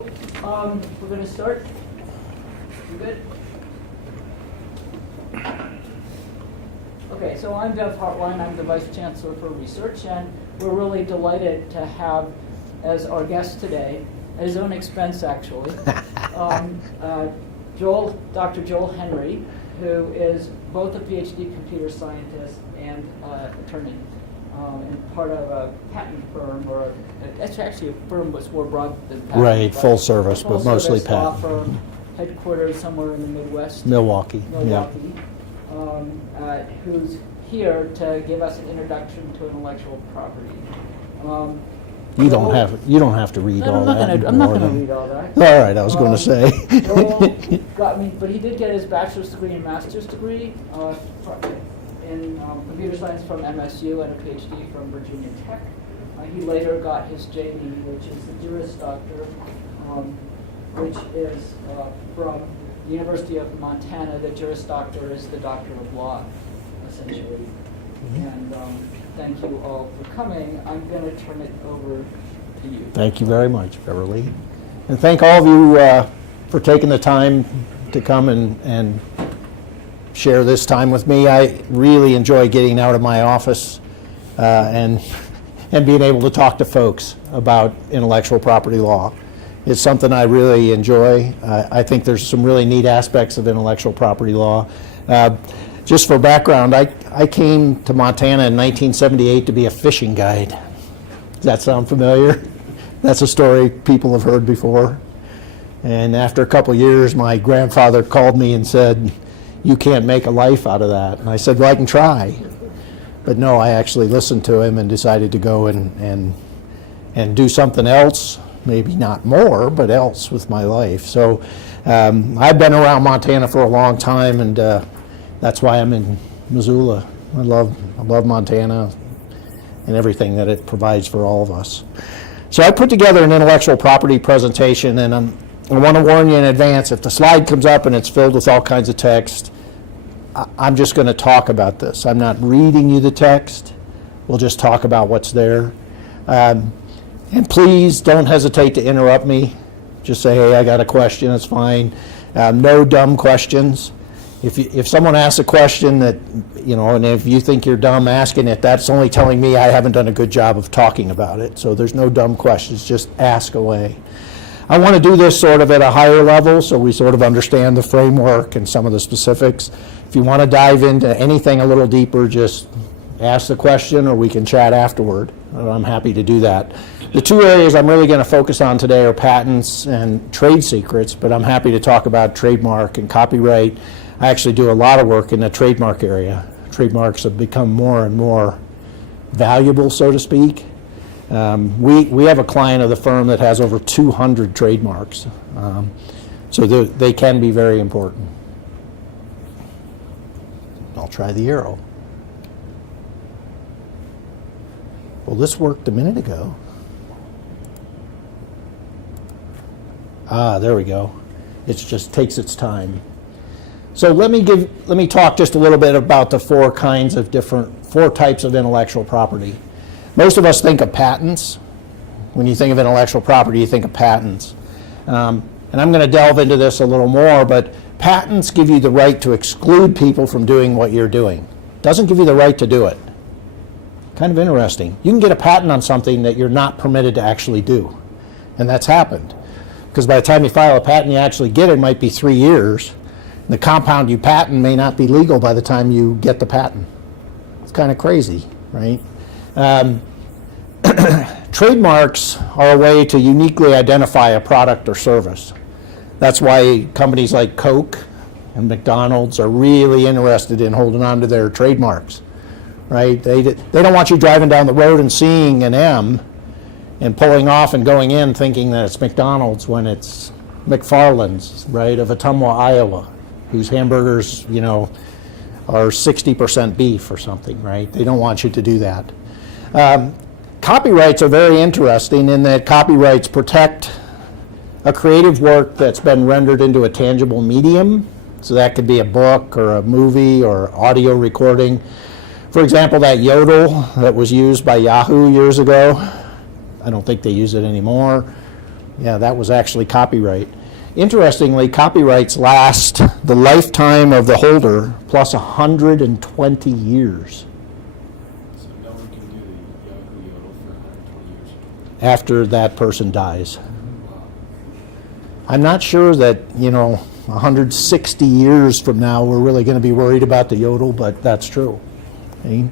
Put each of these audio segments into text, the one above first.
We're going to start. You good? Okay, so I'm Bev Hartline. I'm the Vice Chancellor for Research, and we're really delighted to have as our guest today, at his own expense actually, Dr. Joel Henry, who is both a PhD computer scientist and attorney, and part of a patent firm, or it's actually a firm that's more broad than patent. Right, full service, but mostly law patent. firm, headquartered somewhere in the Midwest. Milwaukee. Milwaukee, who's here to give us an introduction to intellectual property. You don't have to read all that. I'm not going to read all that. All right, I was going to say. Joel got me, but he did get his bachelor's degree and master's degree in computer science from MSU and a PhD from Virginia Tech. He later got his JD, which is the Juris Doctor, which is from the University of Montana. The Juris Doctor is the Doctor of Law, essentially. And thank you all for coming. I'm going to turn it over to you. Thank you very much, Beverly. And thank all of you for taking the time to come and share this time with me. I really enjoy getting out of my office and being able to talk to folks about intellectual property law. It's something I really enjoy. I think there's some really neat aspects of intellectual property law. Just for background, I came to Montana in 1978 to be a fishing guide. Does that sound familiar? That's a story people have heard before. And after a couple of years, my grandfather called me and said, "You can't make a life out of that." And I said, "Well, I can try." But no, I actually listened to him and decided to go and do something else, maybe not more, but else with my life. So I've been around Montana for a long time, and that's why I'm in Missoula. I love Montana and everything that it provides for all of us. So I put together an intellectual property presentation, and I want to warn you in advance, if the slide comes up and it's filled with all kinds of text, I'm just going to talk about this. I'm not reading you the text. We'll just talk about what's there. And please don't hesitate to interrupt me. Just say, "Hey, I got a question," it's fine. No dumb questions. If someone asks a question that, and if you think you're dumb asking it, that's only telling me I haven't done a good job of talking about it. So there's no dumb questions, just ask away. I want to do this sort of at a higher level so we sort of understand the framework and some of the specifics. If you want to dive into anything a little deeper, just ask the question or we can chat afterward. I'm happy to do that. The two areas I'm really going to focus on today are patents and trade secrets, but I'm happy to talk about trademark and copyright. I actually do a lot of work in the trademark area. Trademarks have become more and more valuable, so to speak. We have a client of the firm that has over 200 trademarks, so they can be very important. I'll try the arrow. Well, this worked a minute ago. There we go. It just takes its time. So let me talk just a little bit about the four types of intellectual property. Most of us think of patents. When you think of intellectual property, you think of patents. And I'm going to delve into this a little more, but patents give you the right to exclude people from doing what you're doing. Doesn't give you the right to do it. Kind of interesting. You can get a patent on something that you're not permitted to actually do. And that's happened. Because by the time you file a patent, you actually get it might be 3 years. The compound you patent may not be legal by the time you get the patent. It's kind of crazy, right? Trademarks are a way to uniquely identify a product or service. That's why companies like Coke and McDonald's are really interested in holding on to their trademarks, right? They don't want you driving down the road and seeing an M and pulling off and going in thinking that it's McDonald's when it's McFarland's, right, of Ottumwa, Iowa, whose hamburgers, are 60% beef or something, right? They don't want you to do that. Copyrights are very interesting in that copyrights protect a creative work that's been rendered into a tangible medium. So that could be a book or a movie or audio recording. For example, that yodel that was used by Yahoo years ago, I don't think they use it anymore. Yeah, that was actually copyright. Interestingly, copyrights last the lifetime of the holder plus 120 years So no one can do the Yahoo Yodel for 120 years. after that person dies. Wow. I'm not sure that, 160 years from now, we're really going to be worried about the yodel, but that's true. Okay?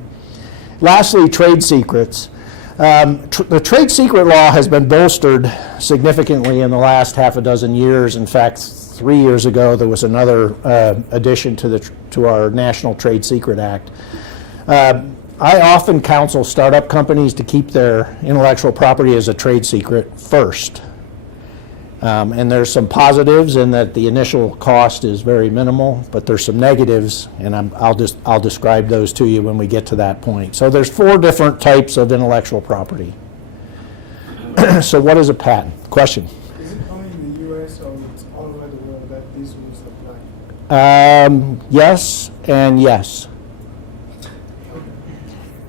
Lastly, trade secrets. The trade secret law has been bolstered significantly in the last half a dozen years. In fact, 3 years ago, there was another addition to our National Trade Secret Act. I often counsel startup companies to keep their intellectual property as a trade secret first. And there's some positives in that the initial cost is very minimal, but there's some negatives, and I'll describe those to you when we get to that point. So there's 4 different types of intellectual property. So what is a patent? Question. Is it only in the U.S. or it's all over the world that these rules apply? Yes and yes.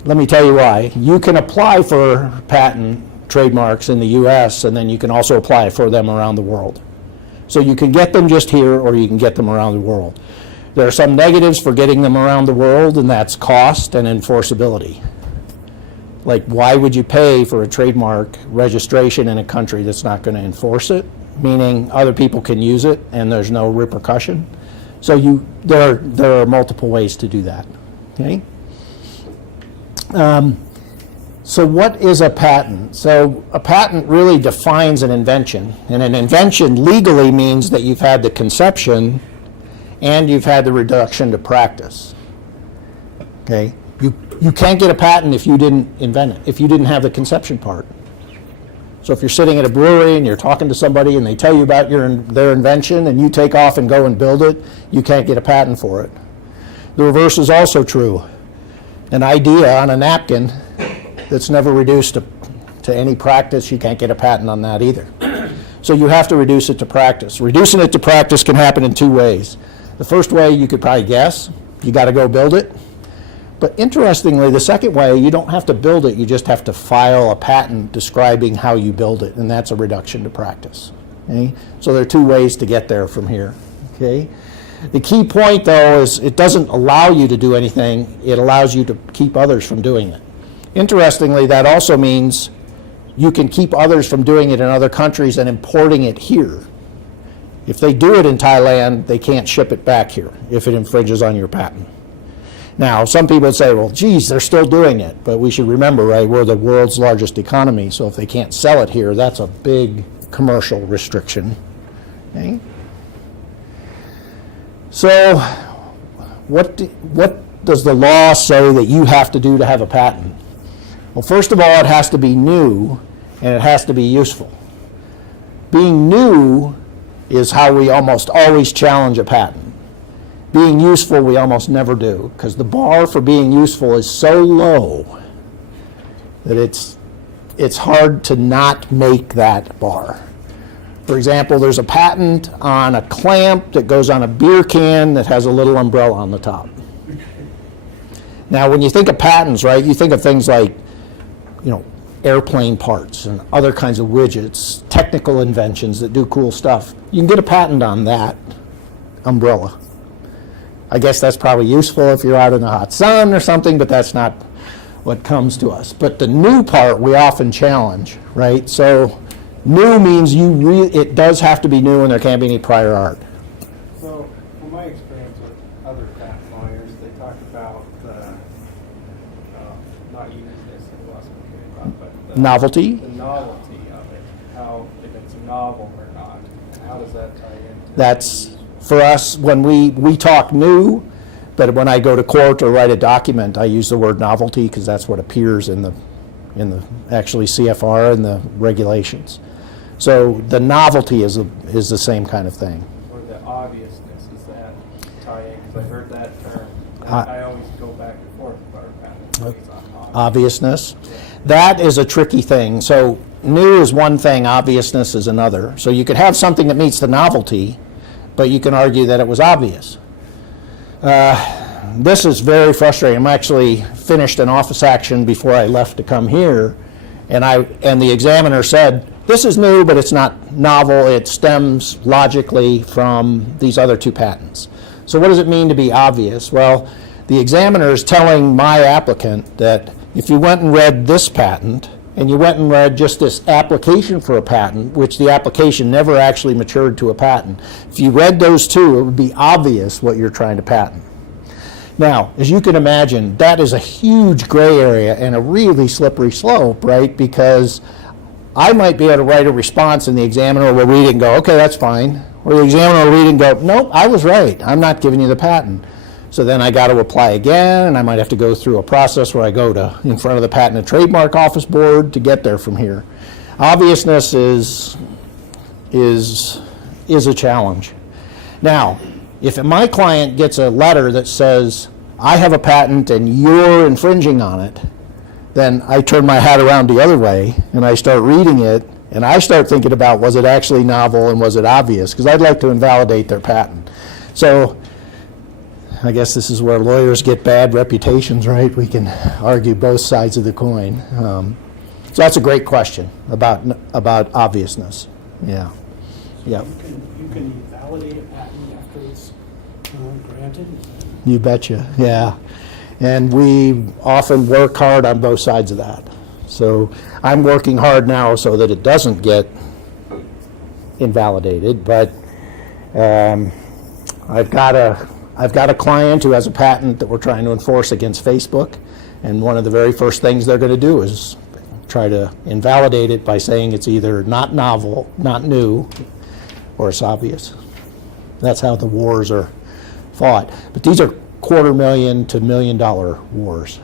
Let me tell you why. You can apply for patent trademarks in the U.S., and then you can also apply for them around the world. So you can get them just here, or you can get them around the world. There are some negatives for getting them around the world, and that's cost and enforceability. Like, why would you pay for a trademark registration in a country that's not going to enforce it? Meaning other people can use it, and there's no repercussion. So there are multiple ways to do that. Okay. So what is a patent? So a patent really defines an invention, and an invention legally means that you've had the conception and you've had the reduction to practice. Okay? You can't get a patent if you didn't invent it, if you didn't have the conception part. So if you're sitting at a brewery and you're talking to somebody and they tell you about their invention and you take off and go and build it, you can't get a patent for it. The reverse is also true. An idea on a napkin that's never reduced to any practice, you can't get a patent on that either. So you have to reduce it to practice. Reducing it to practice can happen in 2 ways. The first way you could probably guess, you got to go build it. But interestingly, the second way, you don't have to build it, you just have to file a patent describing how you build it, and that's a reduction to practice. Okay? So there are 2 ways to get there from here. Okay? The key point, though, is it doesn't allow you to do anything, it allows you to keep others from doing it. Interestingly, that also means you can keep others from doing it in other countries and importing it here. If they do it in Thailand, they can't ship it back here if it infringes on your patent. Now, some people would say, well, geez, they're still doing it. But we should remember, right, we're the world's largest economy, so if they can't sell it here, that's a big commercial restriction. Okay? So what does the law say that you have to do to have a patent? Well, first of all, it has to be new, and it has to be useful. Being new is how we almost always challenge a patent. Being useful, we almost never do, because the bar for being useful is so low that it's hard to not make that bar. For example, there's a patent on a clamp that goes on a beer can that has a little umbrella on the top. Now, when you think of patents, right, you think of things like, airplane parts and other kinds of widgets, technical inventions that do cool stuff. You can get a patent on that umbrella. I guess that's probably useful if you're out in the hot sun or something, but that's not what comes to us. But the new part we often challenge, right? So new means it does have to be new and there can't be any prior art. So, from my experience with other patent lawyers, they talk about not uniqueness, I lost my train of thought, but Novelty. the novelty of it, how if it's novel or not, and how does that tie into? That's, for us, when we talk new, but when I go to court or write a document, I use the word novelty because that's what appears in the actually CFR and the regulations. So the novelty is the same kind of thing. Or the obviousness, is that tie in? Because I've heard that term. And I always go back and forth with our patent attorneys on Obviousness. That is a tricky thing. So new is one thing, obviousness is another. So you could have something that meets the novelty, but you can argue that it was obvious. This is very frustrating. I'm actually finished an office action before I left to come here, and the examiner said, This is new, but it's not novel. It stems logically from these other two patents. So what does it mean to be obvious? Well, the examiner is telling my applicant that if you went and read this patent, and you went and read just this application for a patent, which the application never actually matured to a patent, if you read those two, it would be obvious what you're trying to patent. Now, as you can imagine, that is a huge gray area and a really slippery slope, right? Because I might be able to write a response and the examiner will read it and go, okay, that's fine. Or the examiner will read it and go, nope, I was right. I'm not giving you the patent. So then I got to apply again, and I might have to go through a process where I go to in front of the Patent and Trademark Office Board to get there from here. Obviousness is a challenge. Now, if my client gets a letter that says, I have a patent and you're infringing on it, then I turn my hat around the other way and I start reading it and I start thinking about, was it actually novel and was it obvious? Because I'd like to invalidate their patent. So I guess this is where lawyers get bad reputations, right? We can argue both sides of the coin. So that's a great question about obviousness. Yeah. Yeah. You can invalidate a patent after it's granted? You betcha. Yeah. And we often work hard on both sides of that. So I'm working hard now so that it doesn't get invalidated, but I've got a client who has a patent that we're trying to enforce against Facebook, and one of the very first things they're going to do is try to invalidate it by saying it's either not novel, not new, or it's obvious. That's how the wars are fought. But these are $250,000 to $1 million wars.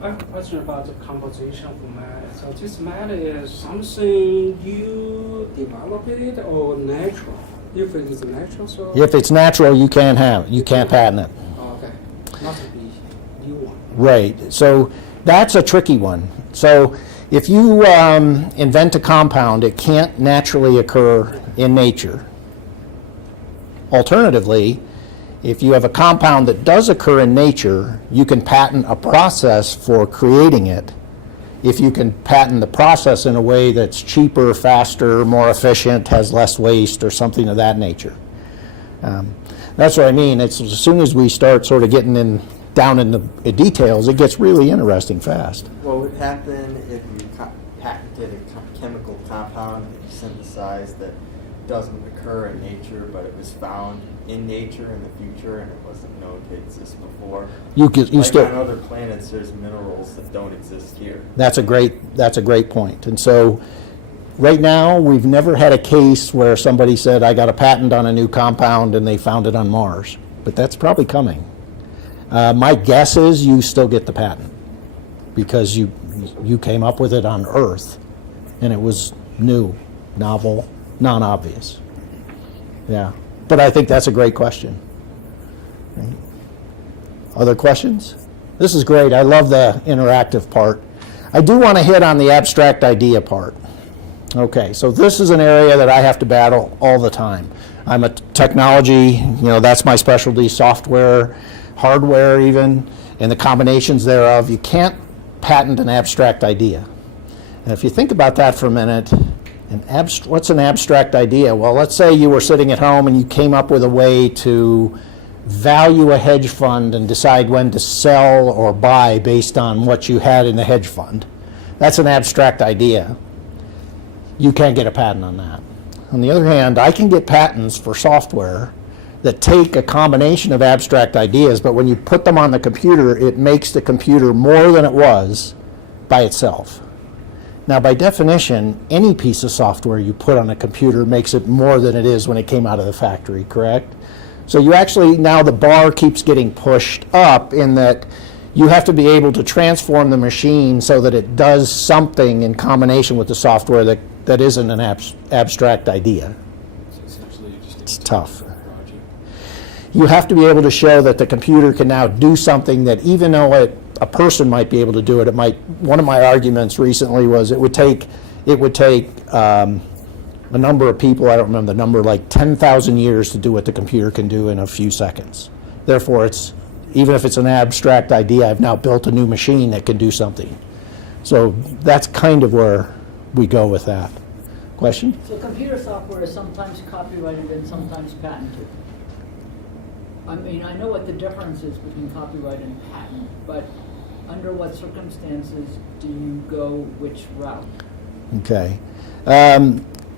I have a question about the composition of matter. So this matter is something you develop it or natural? If it is natural, so If it's natural, you can't patent it. okay, not to be new one. Right. So that's a tricky one. So if you invent a compound, it can't naturally occur in nature. Alternatively, if you have a compound that does occur in nature, you can patent a process for creating it. If you can patent the process in a way that's cheaper, faster, more efficient, has less waste, or something of that nature. That's what I mean. It's as soon as we start sort of getting down in the details, it gets really interesting fast. What would happen if you patented a chemical compound that you synthesized that doesn't occur in nature, but it was found in nature in the future and it wasn't known to exist before? You Like still. on other planets, there's minerals that don't exist here. That's a great point. And so right now, we've never had a case where somebody said, I got a patent on a new compound and they found it on Mars. But that's probably coming. My guess is you still get the patent because you came up with it on Earth and it was new, novel, non-obvious. Yeah. But I think that's a great question. Right. Other questions? This is great. I love the interactive part. I do want to hit on the abstract idea part. Okay, so this is an area that I have to battle all the time. I'm a technology, that's my specialty, software, hardware even, and the combinations thereof. You can't patent an abstract idea. And if you think about that for a minute, what's an abstract idea? Well, let's say you were sitting at home and you came up with a way to value a hedge fund and decide when to sell or buy based on what you had in the hedge fund. That's an abstract idea. You can't get a patent on that. On the other hand, I can get patents for software that take a combination of abstract ideas, but when you put them on the computer, it makes the computer more than it was by itself. Now, by definition, any piece of software you put on a computer makes it more than it is when it came out of the factory, correct? So you actually, now the bar keeps getting pushed up in that you have to be able to transform the machine so that it does something in combination with the software that isn't an abstract idea. So essentially, you just It's tough. project. You have to be able to show that the computer can now do something that even though a person might be able to do it, one of my arguments recently was it would take a number of people, I don't remember the number, like 10,000 years to do what the computer can do in a few seconds. Therefore, even if it's an abstract idea, I've now built a new machine that can do something. So that's kind of where we go with that. Question? So computer software is sometimes copyrighted and sometimes patented. I mean, I know what the difference is between copyright and patent, but under what circumstances do you go which route? Okay.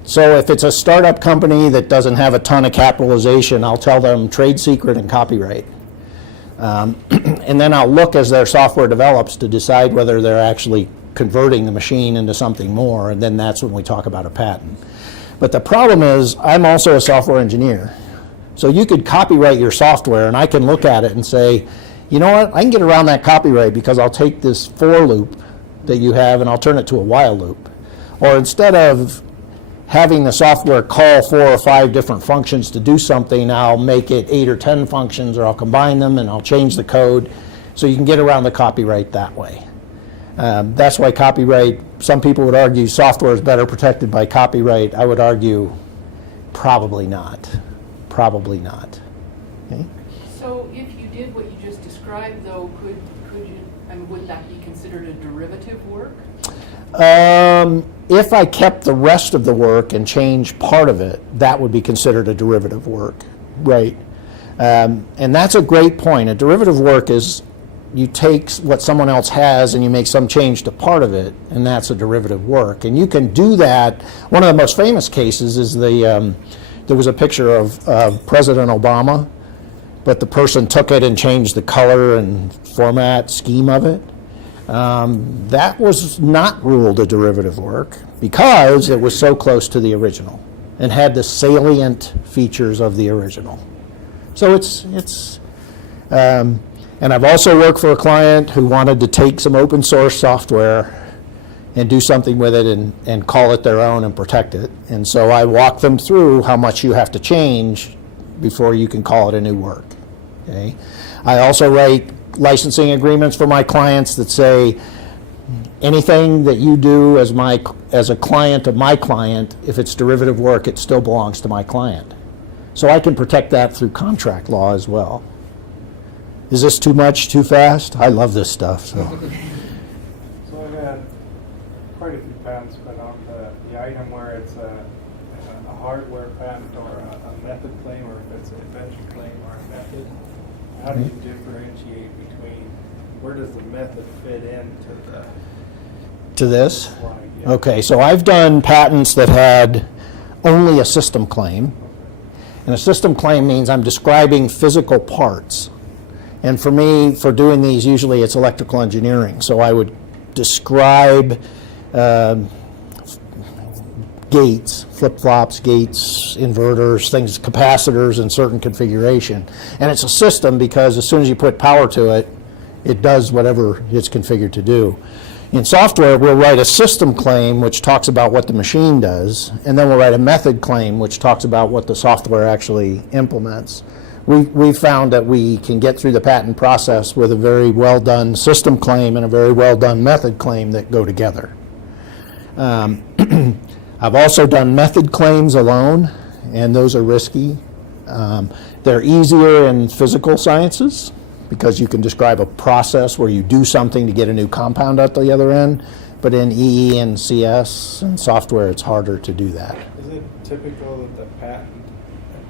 So if it's a startup company that doesn't have a ton of capitalization, I'll tell them trade secret and copyright. And then I'll look as their software develops to decide whether they're actually converting the machine into something more, and then that's when we talk about a patent. But the problem is, I'm also a software engineer. So you could copyright your software, and I can look at it and say, you know what, I can get around that copyright because I'll take this for loop that you have and I'll turn it to a while loop. Or instead of having the software call 4 or 5 different functions to do something, I'll make it 8 or 10 functions, or I'll combine them and I'll change the code. So you can get around the copyright that way. That's why copyright, some people would argue software is better protected by copyright. I would argue probably not. Probably not. Okay? So if you did what you just described, though, could you, I mean, would that be considered a derivative work? If I kept the rest of the work and changed part of it, that would be considered a derivative work, right? And that's a great point. A derivative work is you take what someone else has and you make some change to part of it, and that's a derivative work. And you can do that. One of the most famous cases is there was a picture of President Obama, but the person took it and changed the color and format scheme of it. That was not ruled a derivative work because it was so close to the original and had the salient features of the original. So and I've also worked for a client who wanted to take some open source software and do something with it and call it their own and protect it. And so I walk them through how much you have to change before you can call it a new work. Okay? I also write licensing agreements for my clients that say anything that you do as a client of my client, if it's derivative work, it still belongs to my client. So I can protect that through contract law as well. Is this too much, too fast? I love this stuff. So So I've had quite a few patents, but on the item where it's a hardware patent or a method claim, or if it's an invention claim or a method, how do you differentiate between where does the method fit into the to this? slide? Yeah. Okay, so I've done patents that had only a system claim. And a system claim means I'm describing physical parts. And for me, for doing these, usually it's electrical engineering. So I would describe gates, flip-flops, gates, inverters, things, capacitors in certain configuration. And it's a system because as soon as you put power to it, it does whatever it's configured to do. In software, we'll write a system claim, which talks about what the machine does, and then we'll write a method claim, which talks about what the software actually implements. We've found that we can get through the patent process with a very well-done system claim and a very well-done method claim that go together. I've also done method claims alone, and those are risky. They're easier in physical sciences because you can describe a process where you do something to get a new compound out the other end, but in EE and CS and software, it's harder to do that. Is it typical that the patent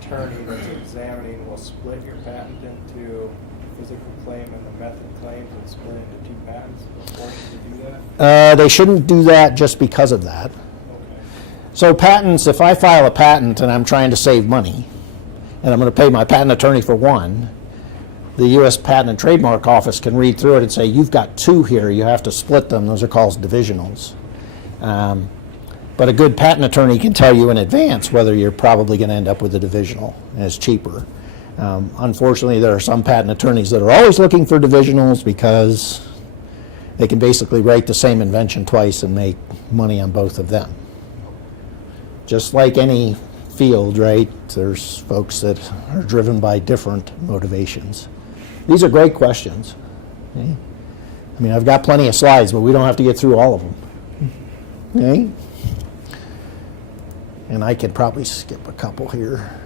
attorney that's examining will split your patent into physical claim and the method claims and split into 2 patents before you do that? They shouldn't do that just because of that. Okay. So patents, if I file a patent and I'm trying to save money, and I'm going to pay my patent attorney for one, the U.S. Patent and Trademark Office can read through it and say, you've got 2 here, you have to split them. Those are called divisionals. But a good patent attorney can tell you in advance whether you're probably going to end up with a divisional, and it's cheaper. Unfortunately, there are some patent attorneys that are always looking for divisionals because they can basically write the same invention twice and make money on both of them. Just like any field, right? There's folks that are driven by different motivations. These are great questions. Okay? I mean, I've got plenty of slides, but we don't have to get through all of them. Okay? And I could probably skip a couple here.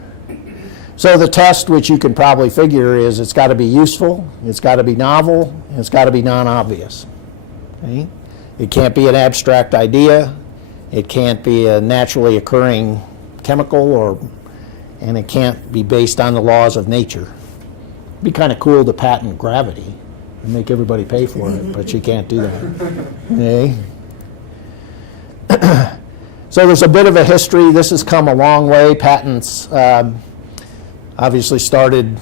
So the test, which you can probably figure, is it's got to be useful, it's got to be novel, and it's got to be non-obvious. Okay? It can't be an abstract idea. It can't be a naturally occurring chemical, and it can't be based on the laws of nature. It'd be kind of cool to patent gravity and make everybody pay for it, but you can't do that. Okay? So there's a bit of a history. This has come a long way. Patents obviously started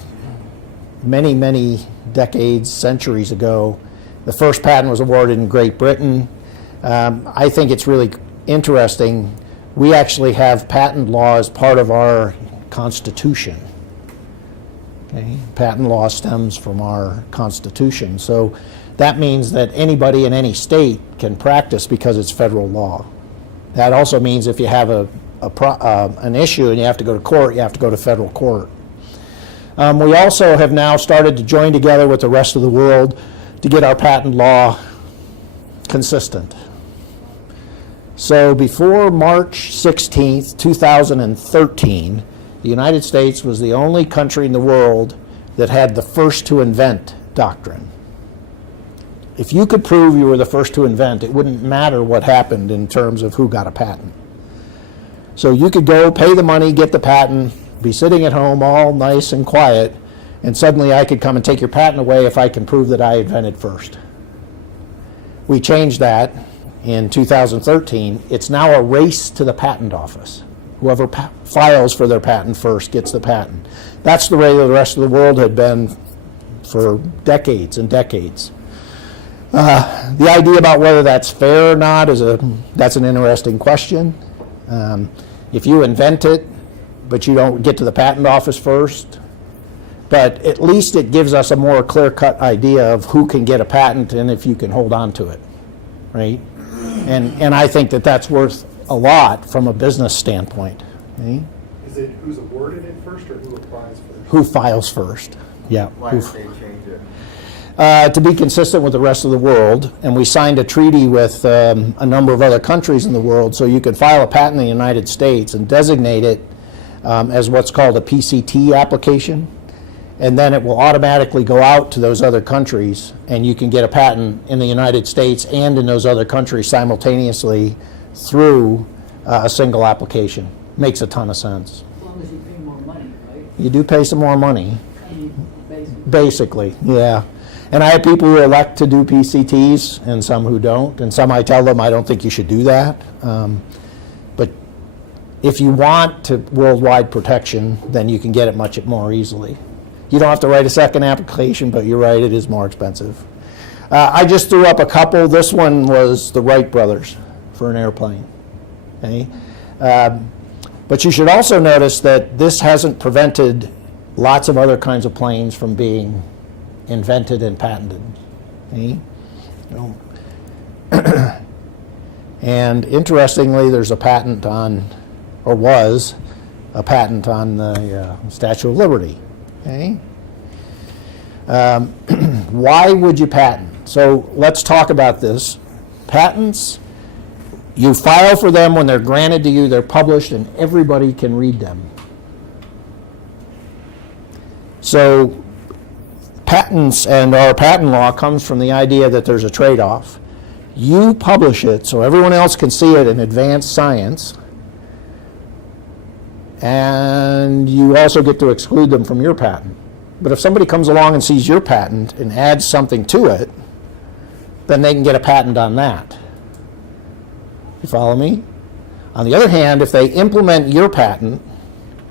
many, many decades, centuries ago. The first patent was awarded in Great Britain. I think it's really interesting. We actually have patent law as part of our Constitution. Okay? Patent law stems from our Constitution. So that means that anybody in any state can practice because it's federal law. That also means if you have an issue and you have to go to court, you have to go to federal court. We also have now started to join together with the rest of the world to get our patent law consistent. So before March 16th, 2013, the United States was the only country in the world that had the first to invent doctrine. If you could prove you were the first to invent, it wouldn't matter what happened in terms of who got a patent. So you could go pay the money, get the patent, be sitting at home all nice and quiet, and suddenly I could come and take your patent away if I can prove that I invented first. We changed that in 2013. It's now a race to the patent office. Whoever files for their patent first gets the patent. That's the way the rest of the world had been for decades and decades. The idea about whether that's fair or not that's an interesting question. If you invent it, but you don't get to the patent office first, but at least it gives us a more clear-cut idea of who can get a patent and if you can hold on to it, right? And I think that that's worth a lot from a business standpoint. Okay? Is it who's awarded it first or who applies first? Who files first? Yeah. Why did they change it? To be consistent with the rest of the world, and we signed a treaty with a number of other countries in the world, so you can file a patent in the United States and designate it as what's called a PCT application, and then it will automatically go out to those other countries, and you can get a patent in the United States and in those other countries simultaneously through a single application. Makes a ton of sense. As long as you pay more money, right? You do pay some more money. Basically. Basically, yeah. And I have people who elect to do PCTs and some who don't. And some I tell them I don't think you should do that. But if you want worldwide protection, then you can get it much more easily. You don't have to write a second application, but you're right, it is more expensive. I just threw up a couple. This one was the Wright brothers for an airplane. Okay? But you should also notice that this hasn't prevented lots of other kinds of planes from being invented and patented. Okay? And interestingly, there's a patent on, or was a patent on the Statue of Liberty. Okay? Why would you patent? So let's talk about this. Patents, you file for them when they're granted to you, they're published, and everybody can read them. So patents and our patent law comes from the idea that there's a trade-off. You publish it so everyone else can see it in advanced science, and you also get to exclude them from your patent. But if somebody comes along and sees your patent and adds something to it, then they can get a patent on that. You follow me? On the other hand, if they implement your patent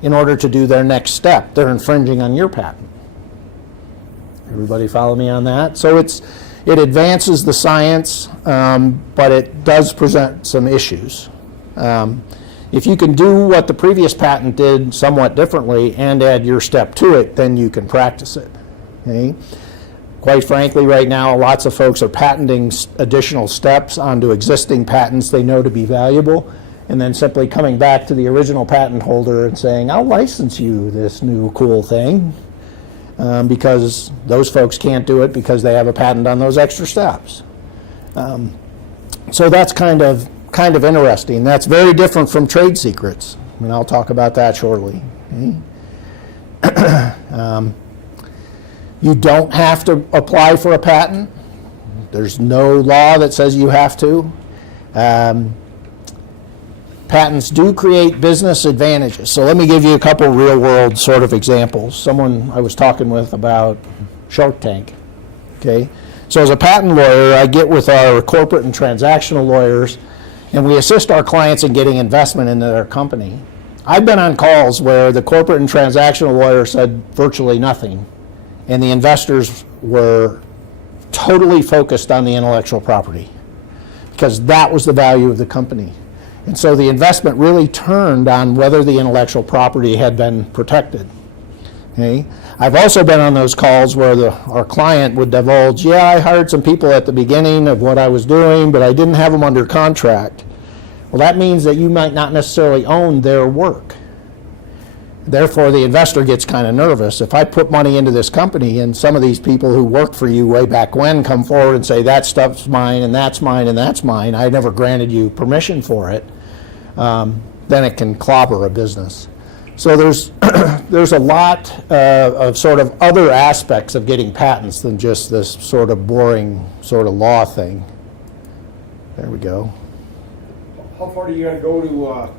in order to do their next step, they're infringing on your patent. Everybody follow me on that? So it advances the science, but it does present some issues. If you can do what the previous patent did somewhat differently and add your step to it, then you can practice it. Okay? Quite frankly, right now, lots of folks are patenting additional steps onto existing patents they know to be valuable, and then simply coming back to the original patent holder and saying, I'll license you this new cool thing, because those folks can't do it because they have a patent on those extra steps. So that's kind of interesting. That's very different from trade secrets, and I'll talk about that shortly. Okay? You don't have to apply for a patent. There's no law that says you have to. Patents do create business advantages. So let me give you a couple real-world sort of examples. Someone I was talking with about Shark Tank. Okay, so as a patent lawyer, I get with our corporate and transactional lawyers, and we assist our clients in getting investment into their company. I've been on calls where the corporate and transactional lawyer said virtually nothing, and the investors were totally focused on the intellectual property because that was the value of the company. And so the investment really turned on whether the intellectual property had been protected. Okay? I've also been on those calls where our client would divulge, yeah, I hired some people at the beginning of what I was doing, but I didn't have them under contract. Well, that means that you might not necessarily own their work. Therefore, the investor gets kind of nervous. If I put money into this company and some of these people who worked for you way back when come forward and say, that stuff's mine, and that's mine, and that's mine, I never granted you permission for it, then it can clobber a business. So there's there's a lot of sort of other aspects of getting patents than just this sort of boring sort of law thing. There we go. How far do you gotta go to,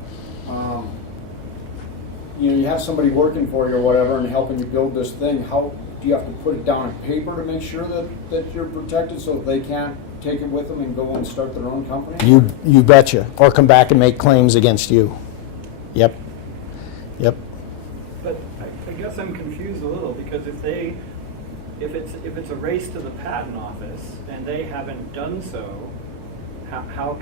you have somebody working for you or whatever and helping you build this thing? How do you have to put it down on paper to make sure that you're protected so that they can't take it with them and go and start their own company? You betcha. Or come back and make claims against you. Yep. But I guess I'm confused a little, because if it's a race to the patent office and they haven't done so, how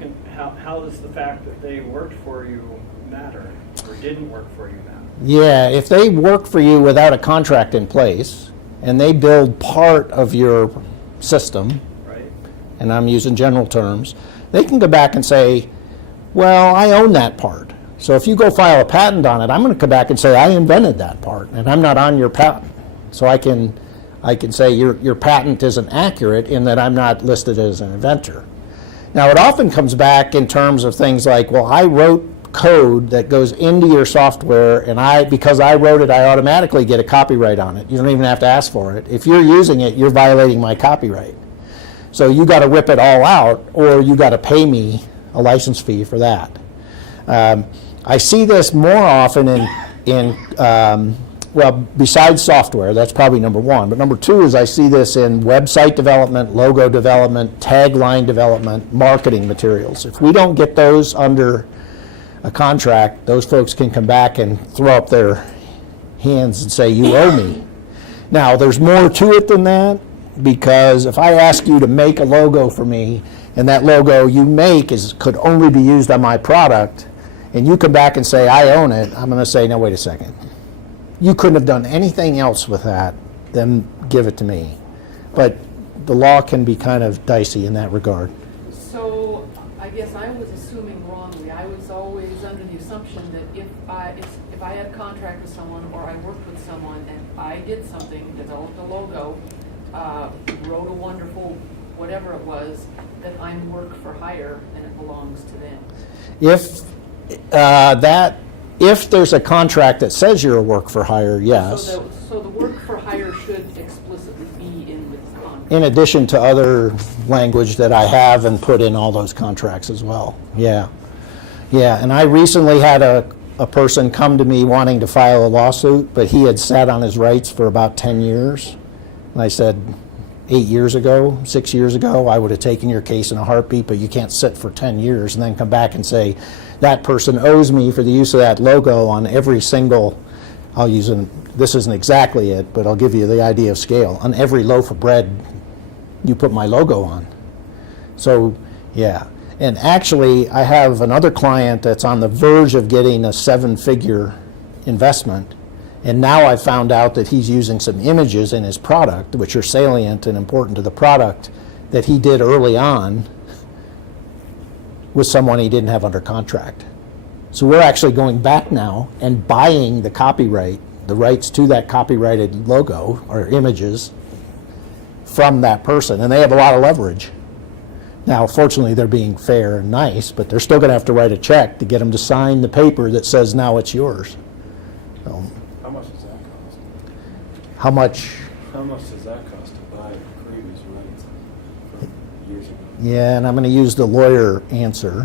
does the fact that they worked for you matter, or didn't work for you matter? Yeah, if they work for you without a contract in place and they build part of your system, Right? and I'm using general terms, they can go back and say, well, I own that part. So if you go file a patent on it, I'm going to come back and say, I invented that part, and I'm not on your patent. So I can say your patent isn't accurate in that I'm not listed as an inventor. Now, it often comes back in terms of things like, well, I wrote code that goes into your software, and because I wrote it, I automatically get a copyright on it. You don't even have to ask for it. If you're using it, you're violating my copyright. So you got to rip it all out, or you got to pay me a license fee for that. I see this more often well, besides software, that's probably number one. But number two is I see this in website development, logo development, tagline development, marketing materials. If we don't get those under a contract, those folks can come back and throw up their hands and say, you owe me. Now, there's more to it than that, because if I ask you to make a logo for me, and that logo you make could only be used on my product, and you come back and say, I own it, I'm going to say, no, wait a second. You couldn't have done anything else with that, then give it to me. But the law can be kind of dicey in that regard. So I guess I was assuming wrongly. I was always under the assumption that if I had a contract with someone, or I worked with someone and I did something, developed a logo, wrote a wonderful whatever it was, that I'm work for hire and it belongs to them. If there's a contract that says you're a work for hire, yes. So the work for hire should explicitly be in the contract. In addition to other language that I have and put in all those contracts as well. Yeah. And I recently had a person come to me wanting to file a lawsuit, but he had sat on his rights for about 10 years. And I said, 6 years ago, I would have taken your case in a heartbeat, but you can't sit for 10 years and then come back and say, that person owes me for the use of that logo on every single, this isn't exactly it, but I'll give you the idea of scale. On every loaf of bread you put my logo on. So, yeah. And actually, I have another client that's on the verge of getting a 7-figure investment. And now I've found out that he's using some images in his product, which are salient and important to the product, that he did early on with someone he didn't have under contract. So we're actually going back now and buying the copyright, the rights to that copyrighted logo or images from that person. And they have a lot of leverage. Now, fortunately, they're being fair and nice, but they're still going to have to write a check to get them to sign the paper that says now it's yours. So, How much does that cost? how much? How much does that cost to buy previous rights for Yeah, and I'm going to use the lawyer answer,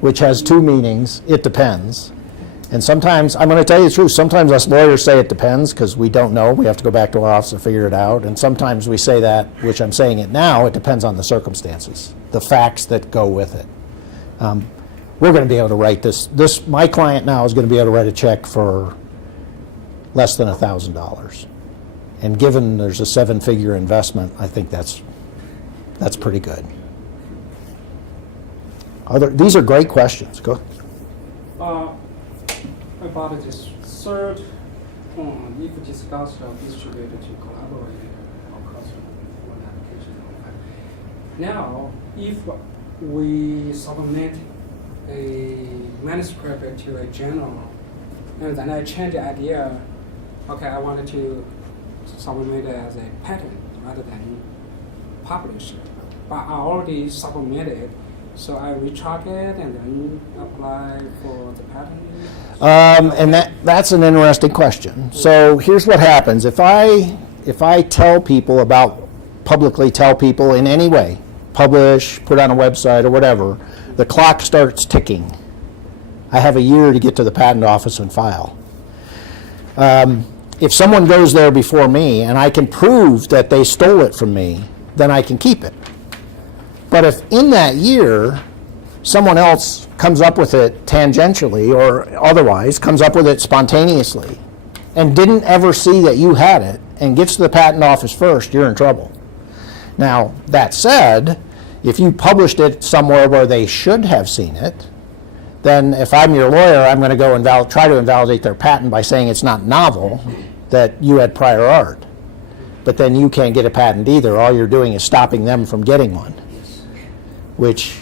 which has two meanings. It depends. And sometimes, I'm going to tell you the truth, sometimes us lawyers say it depends because we don't know. We have to go back to our office and figure it out. And sometimes we say that, which I'm saying it now, it depends on the circumstances, the facts that go with it. We're going to be able to write this. My client now is going to be able to write a check for less than $1,000. And given there's a 7-figure investment, I think that's pretty good. These are great questions. Go. About this third one, if discussed or distributed to collaborate or customer for the application. Now, if we submit a manuscript to a journal, and then I change the idea, okay, I wanted to submit it as a patent rather than publish it. But I already submitted, so I retract it and then apply for the patent. And that's an interesting question. So here's what happens. If I tell people publicly tell people in any way, publish, put on a website or whatever, the clock starts ticking. I have a year to get to the patent office and file. If someone goes there before me and I can prove that they stole it from me, then I can keep it. But if in that year someone else comes up with it tangentially or otherwise, comes up with it spontaneously, and didn't ever see that you had it, and gets to the patent office first, you're in trouble. Now, that said, if you published it somewhere where they should have seen it, then if I'm your lawyer, I'm going to go and try to invalidate their patent by saying it's not novel, that you had prior art. But then you can't get a patent either. All you're doing is stopping them from getting one, which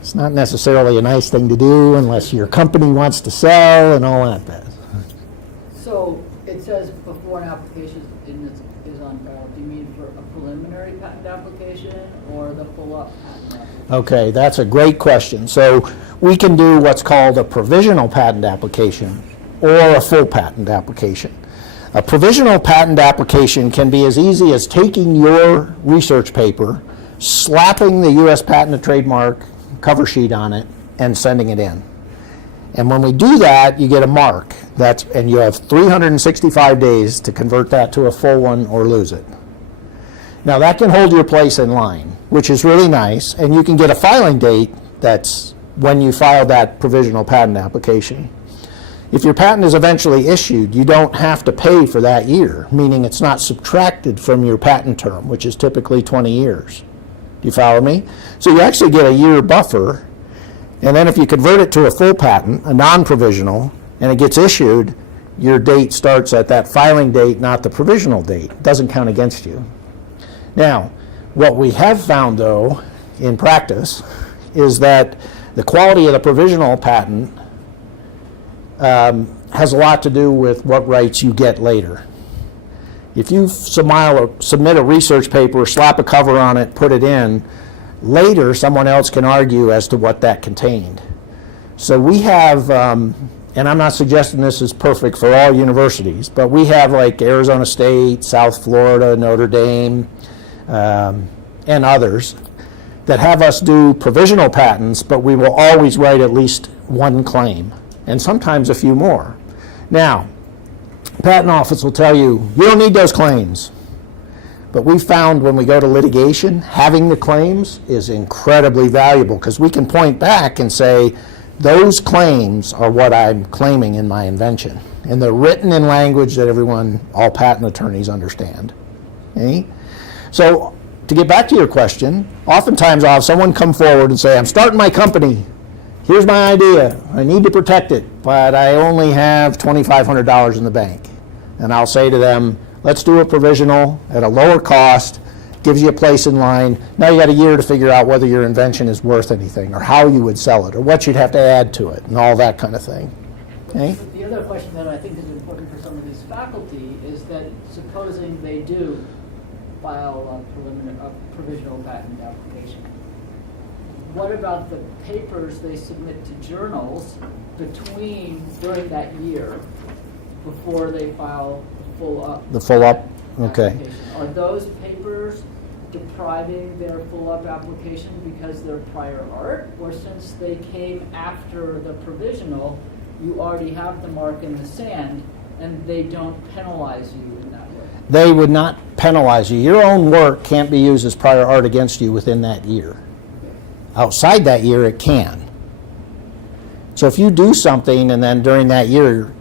is not necessarily a nice thing to do unless your company wants to sell and all that. So it says before an application is on file. Do you mean for a preliminary patent application or the full-up patent application? Okay, that's a great question. So we can do what's called a provisional patent application or a full patent application. A provisional patent application can be as easy as taking your research paper, slapping the U.S. Patent and Trademark cover sheet on it, and sending it in. And when we do that, you get a mark. And you have 365 days to convert that to a full one or lose it. Now that can hold your place in line, which is really nice, and you can get a filing date that's when you filed that provisional patent application. If your patent is eventually issued, you don't have to pay for that year, meaning it's not subtracted from your patent term, which is typically 20 years. Do you follow me? So you actually get a year buffer, and then if you convert it to a full patent, a non-provisional, and it gets issued, your date starts at that filing date, not the provisional date. It doesn't count against you. Now, what we have found, though, in practice, is that the quality of the provisional patent has a lot to do with what rights you get later. If you submit a research paper, slap a cover on it, put it in, later someone else can argue as to what that contained. So we have, and I'm not suggesting this is perfect for all universities, but we have like Arizona State, South Florida, Notre Dame, and others that have us do provisional patents, but we will always write at least one claim, and sometimes a few more. Now, Patent Office will tell you, you don't need those claims. But we found when we go to litigation, having the claims is incredibly valuable because we can point back and say, those claims are what I'm claiming in my invention. And they're written in language that all patent attorneys understand. Okay? So to get back to your question, oftentimes I'll have someone come forward and say, I'm starting my company. Here's my idea. I need to protect it, but I only have $2,500 in the bank. And I'll say to them, let's do a provisional at a lower cost, gives you a place in line. Now you got a year to figure out whether your invention is worth anything or how you would sell it or what you'd have to add to it and all that kind of thing. Okay? The other question that I think is important for some of these faculty is that supposing they do file a provisional patent application, what about the papers they submit to journals during that year before they file the full up? The full up? Okay. Are those papers depriving their full-up application because they're prior art, or since they came after the provisional, you already have the mark in the sand, and they don't penalize you in that way? They would not penalize you. Your own work can't be used as prior art against you within that year. Outside that year, it can. So if you do something and then during that year,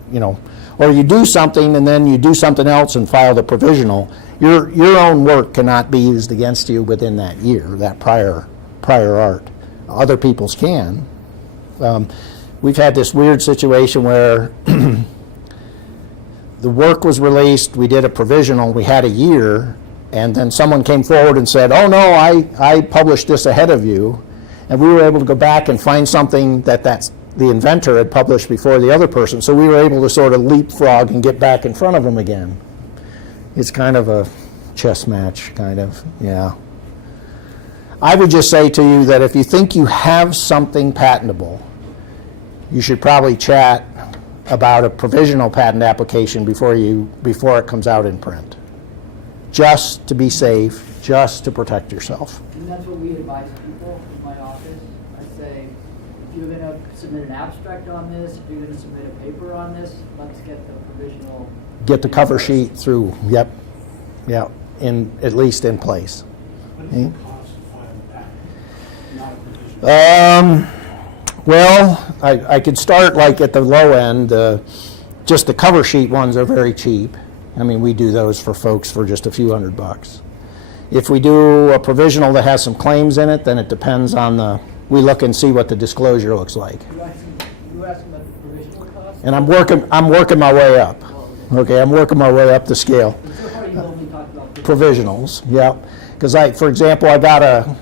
or you do something and then you do something else and file the provisional, your own work cannot be used against you within that year, that prior art. Other people's can. We've had this weird situation where the work was released, we did a provisional, we had a year, and then someone came forward and said, oh no, I published this ahead of you, and we were able to go back and find something that the inventor had published before the other person, so we were able to sort of leapfrog and get back in front of them again. It's kind of a chess match, kind of, yeah. I would just say to you that if you think you have something patentable, you should probably chat about a provisional patent application before it comes out in print. Just to be safe, just to protect yourself. And that's what we advise people in my office. I say, if you're going to submit an abstract on this, if you're going to submit a paper on this, let's get the provisional. Get the cover sheet through, yep, at least in place. What does it cost to file a patent? Not a provisional. Well, I could start like at the low end. Just the cover sheet ones are very cheap. I mean, we do those for folks for just a few $100. If we do a provisional that has some claims in it, then it depends on we look and see what the disclosure looks like. You asking about the provisional cost? And I'm working my way up. Okay, I'm working my way up the scale. So far you've only talked about Provisionals, yeah. Because for example, I got a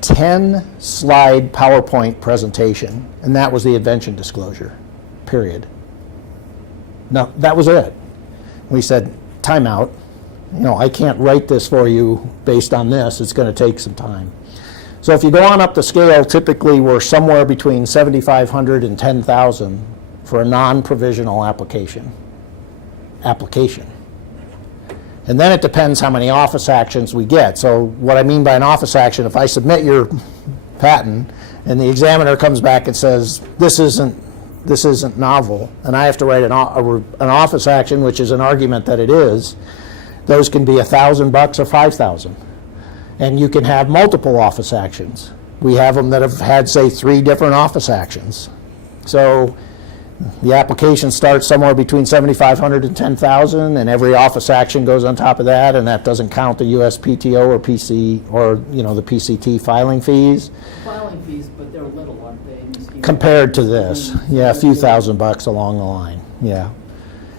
10-slide PowerPoint presentation, and that was the invention disclosure, period. No, that was it. We said, time out. I can't write this for you based on this. It's going to take some time. So if you go on up the scale, typically we're somewhere between $7,500 and $10,000 for a non-provisional application. And then it depends how many office actions we get. So what I mean by an office action, if I submit your patent and the examiner comes back and says, this isn't novel, and I have to write an office action, which is an argument that it is, those can be $1,000 or $5,000. And you can have multiple office actions. We have them that have had, say, 3 different office actions. So the application starts somewhere between $7,500 and $10,000, and every office action goes on top of that, and that doesn't count the USPTO or PC or the PCT filing fees. filing fees, but they're little, aren't they? in the scheme of Compared to things? this, yeah, a few $1,000 along the line, yeah.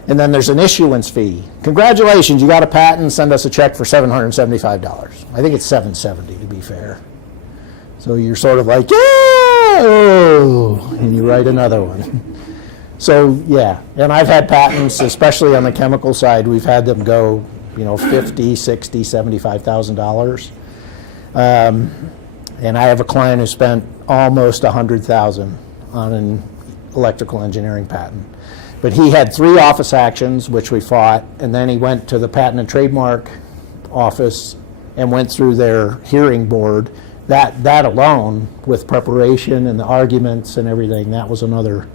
And then there's an issuance fee. Congratulations, you got a patent, send us a check for $775. I think it's $770 to be fair. So you're sort of like, yeah, and you write another one. So yeah, and I've had patents, especially on the chemical side, we've had them go, $50,000, $60,000, $75,000. And I have a client who spent almost $100,000 on an electrical engineering patent. But he had 3 office actions, which we fought, and then he went to the Patent and Trademark Office and went through their hearing board. That alone, with preparation and the arguments and everything, that was another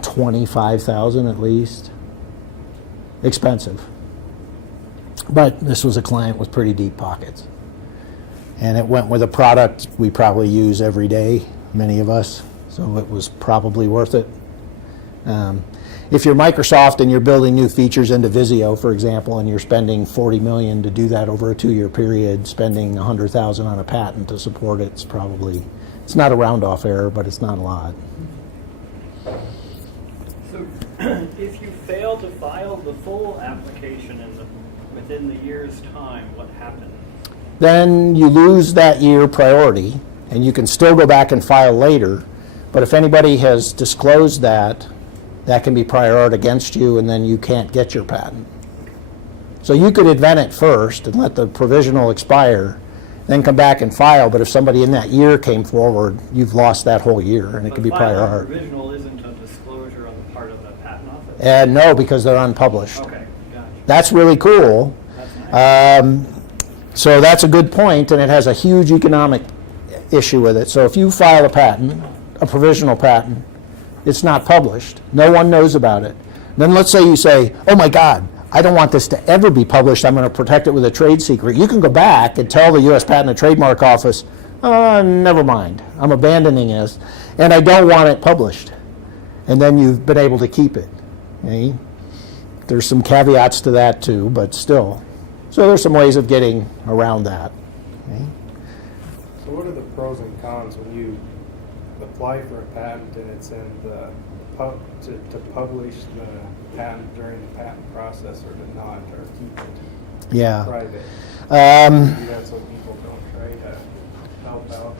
$25,000 at least. Expensive. But this was a client with pretty deep pockets. And it went with a product we probably use every day, many of us, so it was probably worth it. If you're Microsoft and you're building new features into Visio, for example, and you're spending $40 million to do that over a 2-year period, spending $100,000 on a patent to support it, it's not a round-off error, but it's not a lot. So if you fail to file the full application within the year's time, what happens? Then you lose that year priority, and you can still go back and file later, but if anybody has disclosed that can be prior art against you, and then you can't get your patent. So you could invent it first and let the provisional expire, then come back and file, but if somebody in that year came forward, you've lost that whole year, and it could be prior But filing a art. provisional isn't a disclosure on the part of the patent office? No, because they're unpublished. Okay, gotcha. That's really cool. That's nice. So that's a good point, and it has a huge economic issue with it. So if you file a patent, a provisional patent, it's not published. No one knows about it. Then let's say you say, oh my God, I don't want this to ever be published. I'm going to protect it with a trade secret. You can go back and tell the U.S. Patent and Trademark Office, never mind, I'm abandoning this, and I don't want it published. And then you've been able to keep it. Okay? There's some caveats to that too, but still. So there's some ways of getting around that. Okay? So what are the pros and cons when you apply for a patent and it's in the to publish the patent during the patent process, or to not, or keep it Yeah. private? Um, Do that so people don't try to help out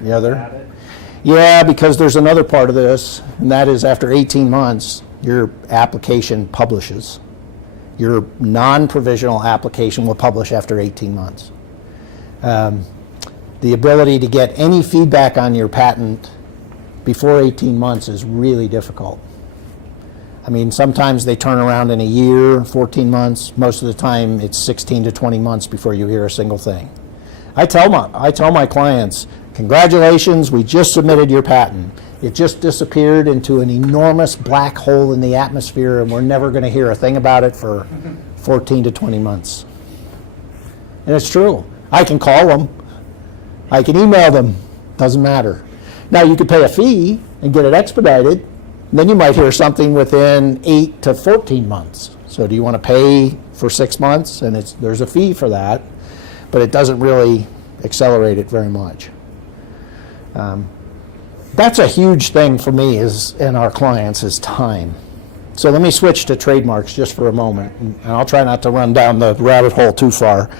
the other? at it? Yeah, because there's another part of this, and that is after 18 months, your application publishes. Your non-provisional application will publish after 18 months. The ability to get any feedback on your patent before 18 months is really difficult. I mean, sometimes they turn around in a year, 14 months. Most of the time, it's 16 to 20 months before you hear a single thing. I tell my clients, congratulations, we just submitted your patent. It just disappeared into an enormous black hole in the atmosphere, and we're never going to hear a thing about it for 14 to 20 months. And it's true. I can call them. I can email them. Doesn't matter. Now, you could pay a fee and get it expedited. And then you might hear something within 8 to 14 months. So do you want to pay for 6 months? And there's a fee for that, but it doesn't really accelerate it very much. That's a huge thing for me and our clients is time. So let me switch to trademarks just for a moment, and I'll try not to run down the rabbit hole too far.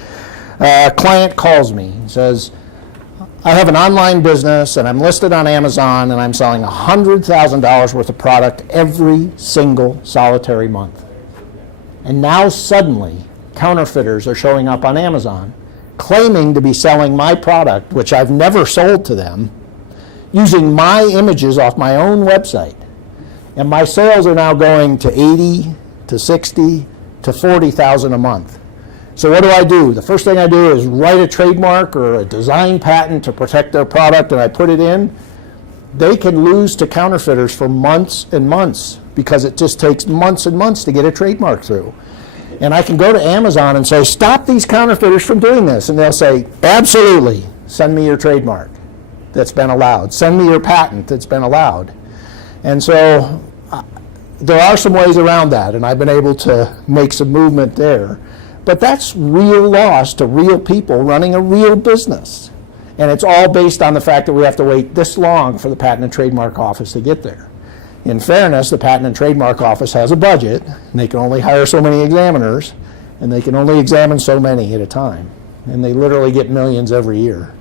A client calls me and says, I have an online business and I'm listed on Amazon and I'm selling $100,000 worth of product every single solitary month. And now suddenly counterfeiters are showing up on Amazon claiming to be selling my product, which I've never sold to them, using my images off my own website. And my sales are now going to 80 to 60 to 40,000 a month. So what do? The first thing I do is write a trademark or a design patent to protect their product, and I put it in. They can lose to counterfeiters for months and months because it just takes months and months to get a trademark through. And I can go to Amazon and say, stop these counterfeiters from doing this. And they'll say, absolutely, send me your trademark that's been allowed. Send me your patent that's been allowed. And so there are some ways around that, and I've been able to make some movement there. But that's real loss to real people running a real business. And it's all based on the fact that we have to wait this long for the Patent and Trademark Office to get there. In fairness, the Patent and Trademark Office has a budget, and they can only hire so many examiners, and they can only examine so many at a time. And they literally get millions every year.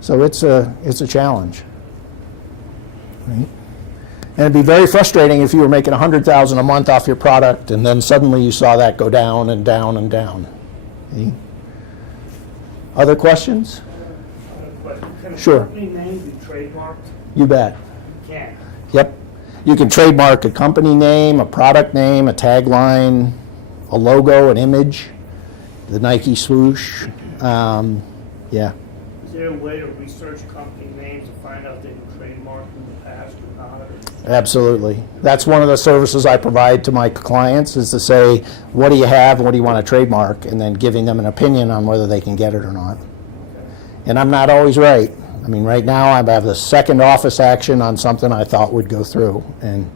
So it's a challenge. Right? And it'd be very frustrating if you were making $100,000 a month off your product and then suddenly you saw that go down and down and down. Okay? Other questions? Can a Sure. company name be trademarked? You bet. Can. Yep. You can trademark a company name, a product name, a tagline, a logo, an image, the Nike swoosh. Yeah. Is there a way to research company names to find out they've been trademarked in the past or not? Absolutely. That's one of the services I provide to my clients is to say, what do you have and what do you want to trademark, and then giving them an opinion on whether they can get it or not. And I'm not always right. I mean, right now I have the second office action on something I thought would go through, and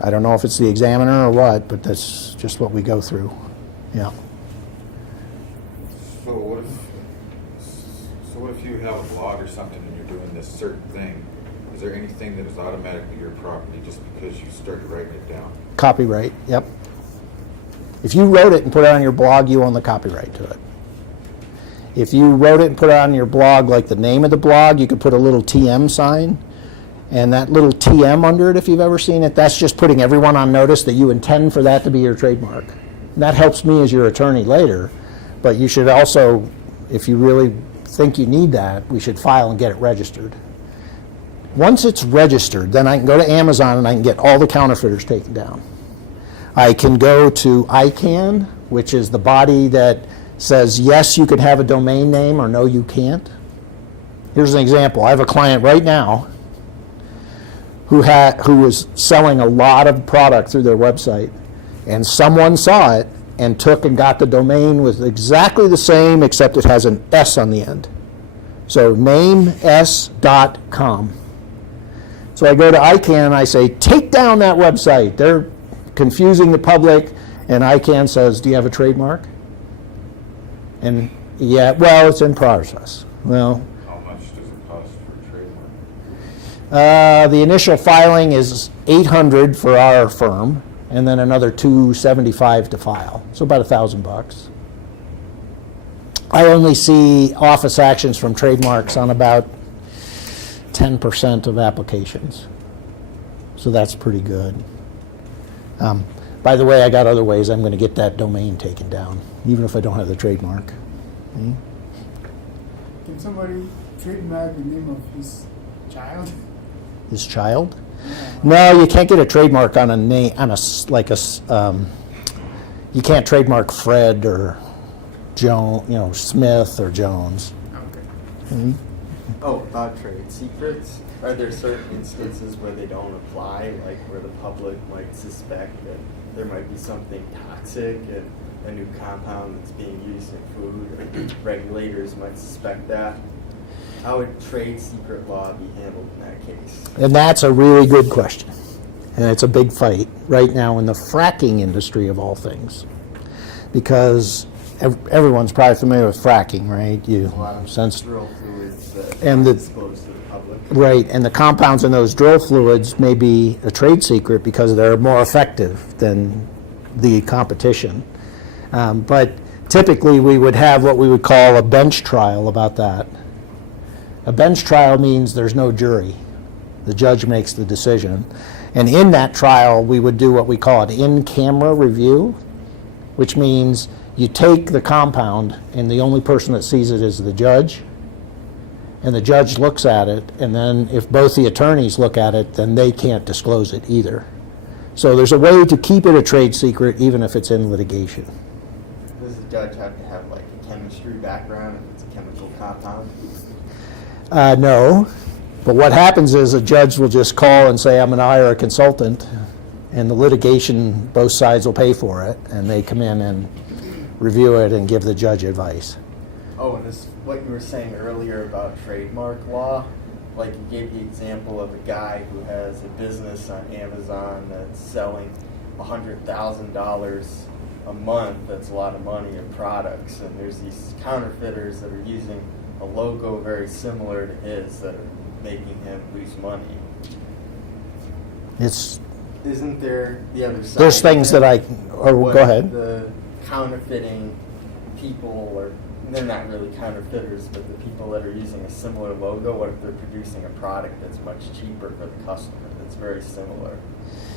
I don't know if it's the examiner or what, but that's just what we go through. Yeah. So what if you have a blog or something and you're doing this certain thing? Is there anything that is automatically your property just because you started writing it down? Copyright, yep. If you wrote it and put it on your blog, you own the copyright to it. If you wrote it and put it on your blog, like the name of the blog, you could put a little TM sign, and that little TM under it, if you've ever seen it, that's just putting everyone on notice that you intend for that to be your trademark. And that helps me as your attorney later, but you should also, if you really think you need that, we should file and get it registered. Once it's registered, then I can go to Amazon and I can get all the counterfeiters taken down. I can go to ICANN, which is the body that says, yes, you can have a domain name, or no, you can't. Here's an example. I have a client right now who was selling a lot of product through their website, and someone saw it and took and got the domain with exactly the same, except it has an S on the end. So names.com. So I go to ICANN and I say, take down that website. They're confusing the public, and ICANN says, do you have a trademark? And yeah, well, it's in process. Well, How much does it cost for a trademark? the initial filing is $800 for our firm, and then another $275 to file. So about $1,000. I only see office actions from trademarks on about 10% of applications. So that's pretty good. By the way, I got other ways I'm going to get that domain taken down, even if I don't have the trademark. Can somebody trademark the name of his child? His child? No, you can't get a trademark on a name, on you can't trademark Fred or Joan, Smith or Jones. Okay. Oh, about trade secrets, are there certain instances where they don't apply, like where the public might suspect that there might be something toxic in a new compound that's being used in food, or regulators might suspect that? How would trade secret law be handled in that case? And that's a really good question. And it's a big fight right now in the fracking industry of all things. Because everyone's probably familiar with fracking, right? A lot of drill fluids that and aren't exposed to the public. Right, and the compounds in those drill fluids may be a trade secret because they're more effective than the competition. But typically we would have what we would call a bench trial about that. A bench trial means there's no jury. The judge makes the decision. And in that trial, we would do what we call an in-camera review, which means you take the compound and the only person that sees it is the judge, and the judge looks at it, and then if both the attorneys look at it, then they can't disclose it either. So there's a way to keep it a trade secret even if it's in litigation. Does the judge have to have like a chemistry background if it's a chemical compound? No, but what happens is a judge will just call and say, I'm going to hire a consultant, and the litigation, both sides will pay for it, and they come in and review it and give the judge advice. Oh, and this, what you were saying earlier about trademark law, like you gave the example of a guy who has a business on Amazon that's selling $100,000 a month. That's a lot of money in products, and there's these counterfeiters that are using a logo very similar to his that are making him lose money. Isn't there the other side? There's things that go ahead. The counterfeiting people, or they're not really counterfeiters, but the people that are using a similar logo, what if they're producing a product that's much cheaper for the customer, that's very similar?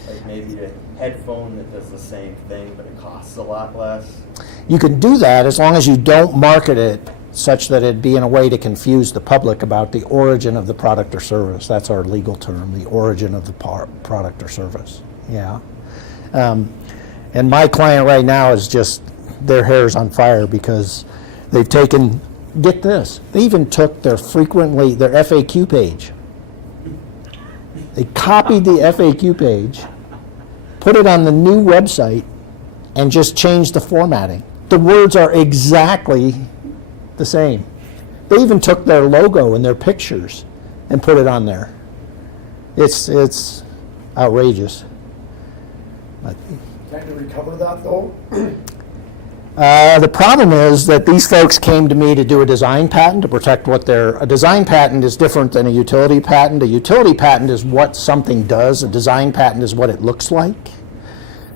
Like maybe a headphone that does the same thing, but it costs a lot less? You can do that as long as you don't market it such that it'd be in a way to confuse the public about the origin of the product or service. That's our legal term, the origin of the product or service. Yeah. And my client right now is just, their hair's on fire because they've taken, get this, they even took their FAQ page. They copied the FAQ page, put it on the new website, and just changed the formatting. The words are exactly the same. They even took their logo and their pictures and put it on there. It's outrageous. Can you recover that though? The problem is that these folks came to me to do a design patent to protect a design patent is different than a utility patent. A utility patent is what something does. A design patent is what it looks like.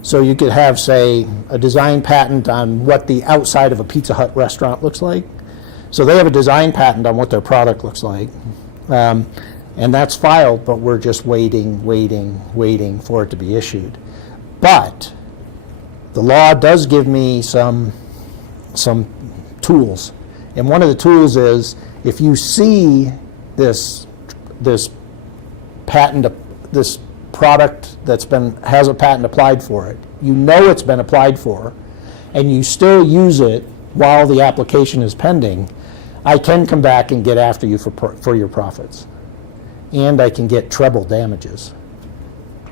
So you could have, say, a design patent on what the outside of a Pizza Hut restaurant looks like. So they have a design patent on what their product looks like. And that's filed, but we're just waiting for it to be issued. But the law does give me some tools. And one of the tools is if you see this patent, this product has a patent applied for it, you know it's been applied for, and you still use it while the application is pending, I can come back and get after you for your profits. And I can get treble damages,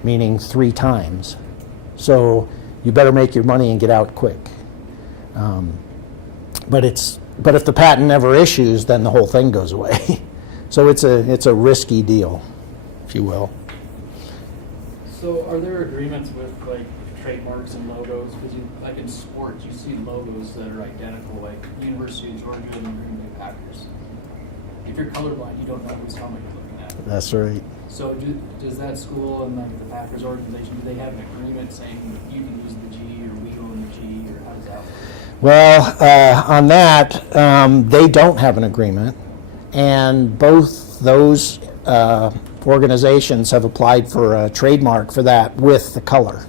meaning 3 times. So you better make your money and get out quick. But if the patent never issues, then the whole thing goes away. So it's a risky deal, if you will. So are there agreements with like trademarks and logos? Because like in sports, you see logos that are identical, like University of Georgia and the Green Bay Packers. If you're colorblind, you don't know whose helmet you're looking at. That's right. So does that school and like the Packers organization, do they have an agreement saying you can use the G or we own the G, or how does that work? Well, on that, they don't have an agreement, and both those organizations have applied for a trademark for that with the color.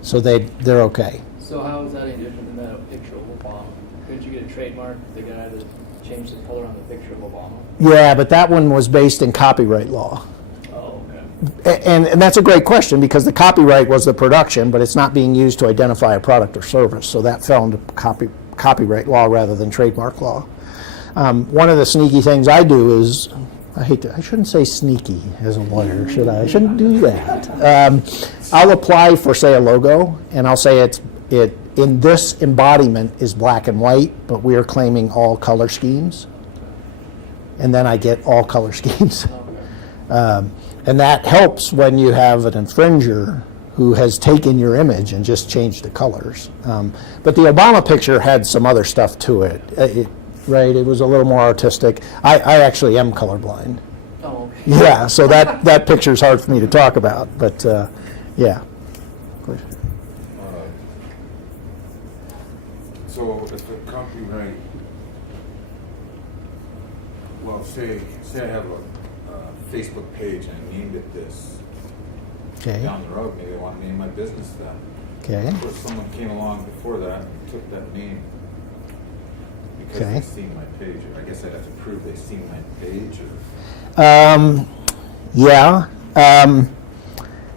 So they're okay. So how is that any different than that picture of Obama? Couldn't you get a trademark if the guy that changed the color on the picture of Obama? Yeah, but that one was based in copyright law. Oh, okay. And that's a great question, because the copyright was the production, but it's not being used to identify a product or service. So that fell into copyright law rather than trademark law. One of the sneaky things I do is, I shouldn't say sneaky as a lawyer, should I? I shouldn't do that. I'll apply for, say, a logo, and I'll say it in this embodiment is black and white, but we are claiming all color schemes. And then I get all color schemes. And that helps when you have an infringer who has taken your image and just changed the colors. But the Obama picture had some other stuff to it. Right, it was a little more artistic. I actually am colorblind. Oh, okay. Yeah, so that picture's hard for me to talk about, but yeah. So if a copyright, well, say I have a Facebook page and I named it this. Okay. Down the road, maybe I want to name my business that. Okay. Or if someone came along before that and took that name because Okay. they've seen my page, or I guess I'd have to prove they've seen my page, or Yeah.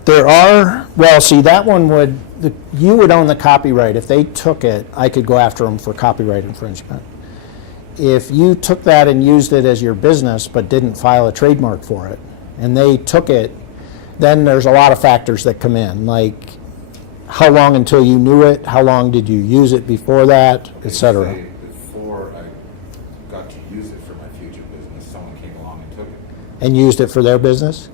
There are, well, see, that one you would own the copyright. If they took it, I could go after them for copyright infringement. If you took that and used it as your business but didn't file a trademark for it, and they took it, then there's a lot of factors that come in, like how long until you knew it, how long did you use it before that, et cetera. say before I got to use it for my future business, someone came along and took it. And used it for their business.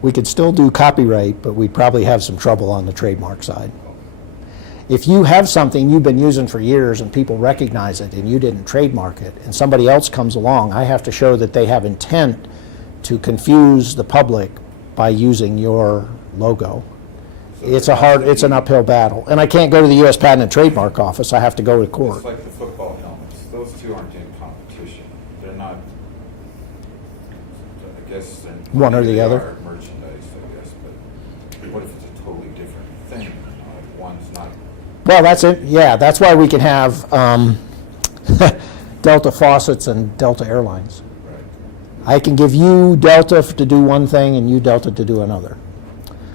We could still do copyright, but we'd probably have some trouble on the trademark side. If you have something you've been using for years and people recognize it and you didn't trademark it, and somebody else comes along, I have to show that they have intent to confuse the public by using your logo. It's an uphill battle. And I can't go to the U.S. Patent and Trademark Office, I have to go to court. It's like the football helmets. Those two aren't in competition. They're not, I guess, they're One or the they other. are merchandise, I guess, but what if it's a totally different thing? Like one's not. Well, that's it. Yeah, that's why we can have Delta Faucets and Delta Airlines. Right. I can give you Delta to do one thing and you Delta to do another.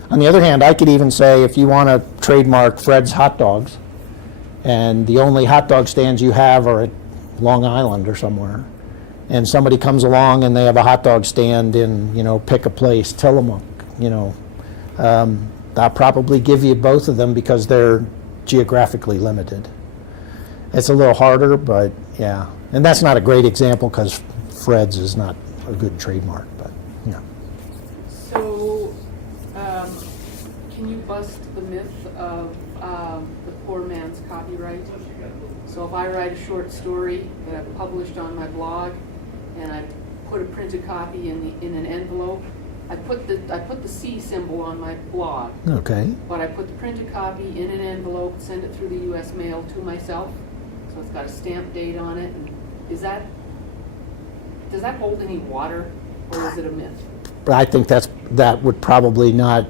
On the other hand, I could even say if you want to trademark Fred's Hot Dogs, and the only hot dog stands you have are at Long Island or somewhere, and somebody comes along and they have a hot dog stand in, pick a place, Tillamook, I'll probably give you both of them because they're geographically limited. It's a little harder, but yeah. And that's not a great example because Fred's is not a good trademark, but yeah. So, can you bust the myth of the poor man's copyright? So if I write a short story that I've published on my blog, and I put a printed copy in an envelope, I put the C symbol on my blog, Okay. but I put the printed copy in an envelope, send it through the U.S. mail to myself, so it's got a stamp date on it. And does that hold any water, or is it a myth? But I think that would probably not,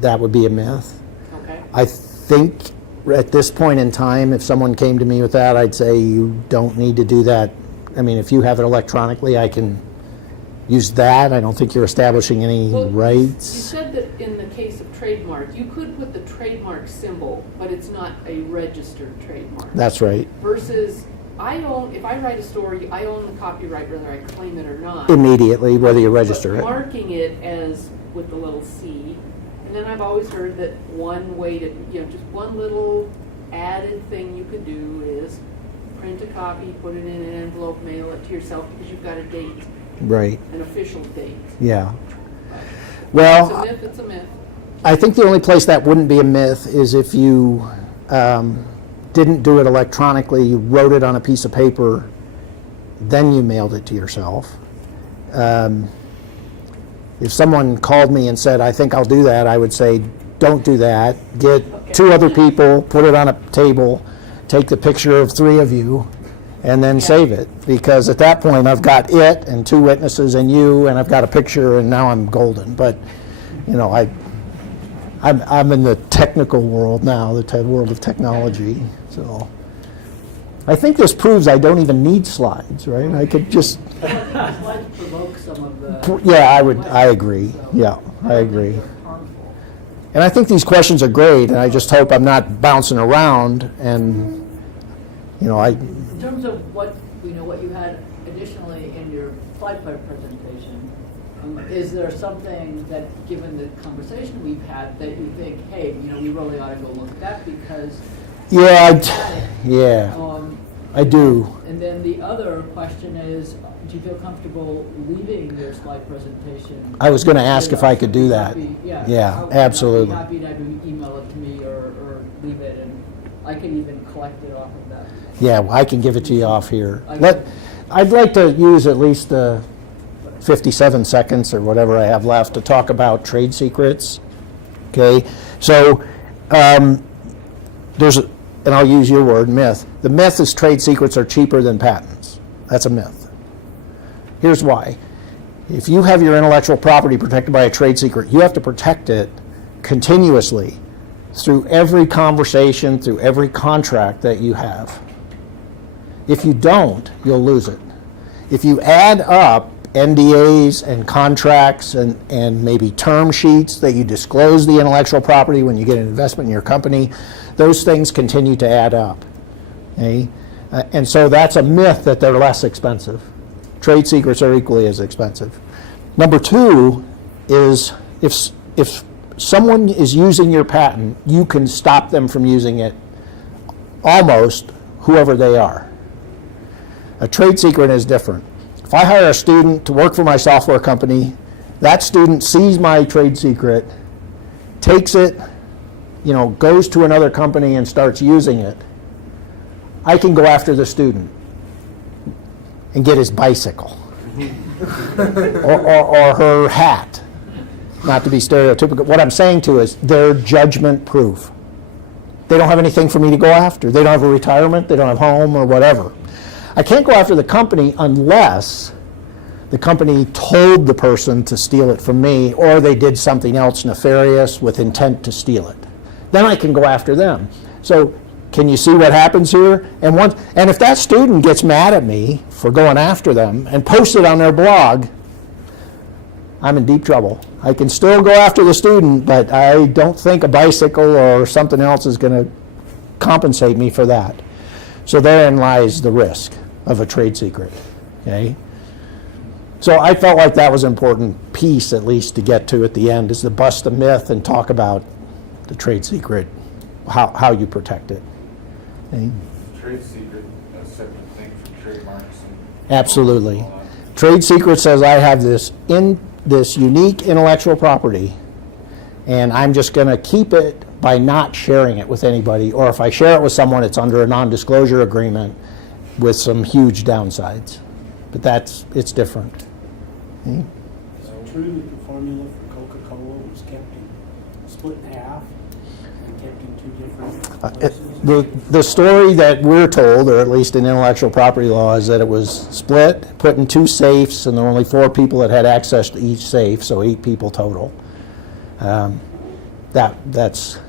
that would be a myth. Okay. I think at this point in time, if someone came to me with that, I'd say you don't need to do that. I mean, if you have it electronically, I can use that. I don't think you're establishing any Well, rights. You said that in the case of trademark, you could put the trademark symbol, but it's not a registered trademark. That's right. Versus, if I write a story, I own the copyright whether I claim it or not. Immediately, whether you register But it. marking it as with the little C, and then I've always heard that one way to, just one little added thing you could do is print a copy, put it in an envelope, mail it to yourself because you've got a date, Right. an official date. Yeah. It's a Well, myth, it's a myth. I think the only place that wouldn't be a myth is if you didn't do it electronically, you wrote it on a piece of paper, then you mailed it to yourself. If someone called me and said, I think I'll do that, I would say, don't do that. Get two other people, put it on a table, take the picture of 3 of you, and then save it. Because at that point, I've got it and 2 witnesses and you, and I've got a picture, and now I'm golden. But, I'm in the technical world now, the world of technology. So I think this proves I don't even need slides, right? I could just, Slides provoke some of the. yeah, I agree. Yeah, I agree. Harmful. And I think these questions are great, and I just hope I'm not bouncing around and, In terms of what you had additionally in your slide presentation, is there something that, given the conversation we've had, that you think, hey, we really ought to go look at that because. Yeah, I do. And then the other question is, do you feel comfortable leaving your slide presentation? I was going to ask if I could do that. Yeah, absolutely. I'd be happy to have you email it to me or leave it, and I can even collect it off of that. Yeah, I can give it to you off here. I'd like to use at least 57 seconds or whatever I have left to talk about trade secrets. Okay, so and I'll use your word, myth. The myth is trade secrets are cheaper than patents. That's a myth. Here's why. If you have your intellectual property protected by a trade secret, you have to protect it continuously through every conversation, through every contract that you have. If you don't, you'll lose it. If you add up NDAs and contracts and maybe term sheets that you disclose the intellectual property when you get an investment in your company, those things continue to add up. Okay? And so that's a myth that they're less expensive. Trade secrets are equally as expensive. Number 2 is if someone is using your patent, you can stop them from using it, almost whoever they are. A trade secret is different. If I hire a student to work for my software company, that student sees my trade secret, takes it, goes to another company and starts using it, I can go after the student and get his bicycle or her hat. Not to be stereotypical. What I'm saying to is they're judgment proof. They don't have anything for me to go after. They don't have a retirement, they don't have home or whatever. I can't go after the company unless the company told the person to steal it from me or they did something else nefarious with intent to steal it. Then I can go after them. So can you see what happens here? And if that student gets mad at me for going after them and posts it on their blog, I'm in deep trouble. I can still go after the student, but I don't think a bicycle or something else is going to compensate me for that. So therein lies the risk of a trade secret. Okay? So I felt like that was an important piece, at least, to get to at the end, is to bust the myth and talk about the trade secret, how you protect it. Okay? Trade secret, a separate thing from trademarks. Absolutely. Trade secret says I have this unique intellectual property, and I'm just going to keep it by not sharing it with anybody, or if I share it with someone, it's under a non-disclosure agreement with some huge downsides. But it's different. Okay? Is it true that the formula for Coca-Cola was split in half and kept in 2 different places? The story that we're told, or at least in intellectual property law, is that it was split, put in 2 safes, and there were only 4 people that had access to each safe, so 8 people total. That's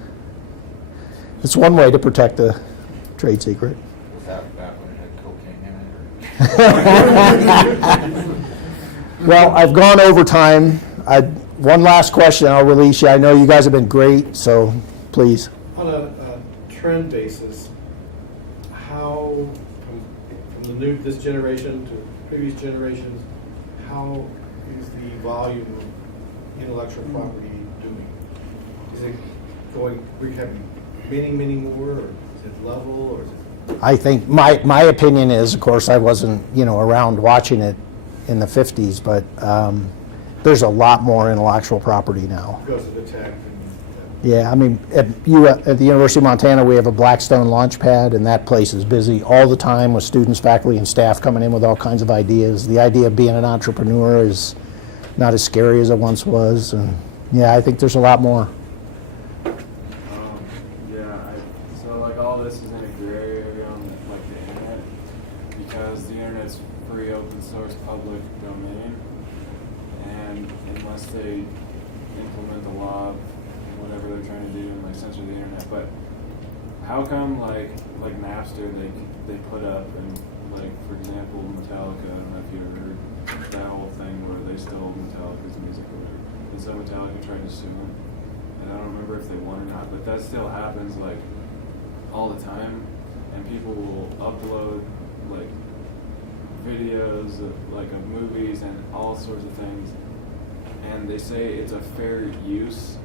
one way to protect the trade secret. Was that when it had cocaine in it? Well, I've gone over time. One last question, I'll release you. I know you guys have been great, so please. On a trend basis, how, from this generation to previous generations, how is the volume of intellectual property doing? Is it going, we have many more, or is it level, or is it? I think, my opinion is, of course, I wasn't, around watching it in the 50s, but there's a lot more intellectual property now. Because of the tech and. Yeah, I mean, at the University of Montana, we have a Blackstone launch pad, and that place is busy all the time with students, faculty, and staff coming in with all kinds of ideas. The idea of being an entrepreneur is not as scary as it once was, and yeah, I think there's a lot more. So like all this is in a gray area on like the internet, because the internet's free, open source, public domain, and unless they implement the law, whatever they're trying to do, and like censor the internet. But how come like Napster they put up, and like for example Metallica, I don't know if you ever heard that whole thing where they stole Metallica's music or whatever, and so Metallica tried to sue them, and I don't remember if they won or not, but that still happens like all the time, and people will upload like videos of movies and all sorts of things, and they say it's a fair use